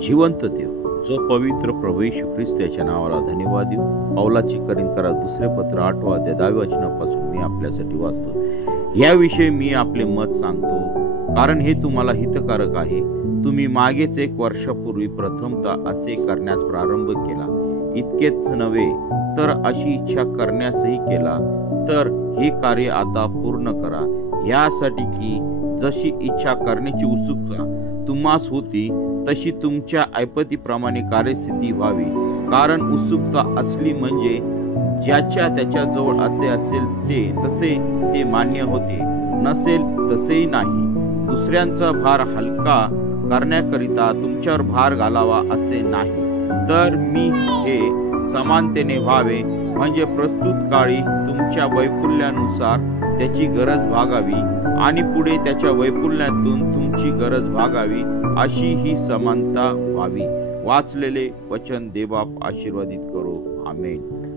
जिवंत देव, जो पवित्र प्रभू येशू ख्रिस्त याच्या नावाला धन्यवाद देऊ। पौलाची करिंथकरा दुसरे पत्र 8 अध्याय 10 वचनापासून मी आपल्यासाठी वाचतो। याविषयी मी आपले मत सांगतो, कारण हे तुम्हाला हितकारक आहे। तुम्ही मागेच 1 वर्षापूर्वी प्रथमतः असे करण्यास प्रारंभ केला। इतकेच नव्हे तर अशी इच्छा करण्यासही केला, तर हे कार्य आता पूर्ण करा, यासाठी की जशी इच्छा करण्याची उत्सुकता तुम्हास होती तशी तुमच्या ऐपतीप्रमाणे कार्यसिद्धी व्हावी। कारण उत्सुकता असली म्हणजे ज्याच्या त्याच्याजवळ असे असेल तसे ते मान्य होते, नसेल तसेही नाही। दुसऱ्यांचा भार हलका करण्याकरिता तुमच्यावर भार घालावा असे नाही, तर मी हे समानतेने व्हावे, म्हणजे प्रस्तुत काळी तुमच्या वैफल्यानुसार त्याची गरज भागावी आणि पुढे त्याच्या वैफल्यातून तुमची गरज भागावी, अशी ही समानता व्हावी। वाचलेले वचन देवबाप आशीर्वादित करो। आमेन।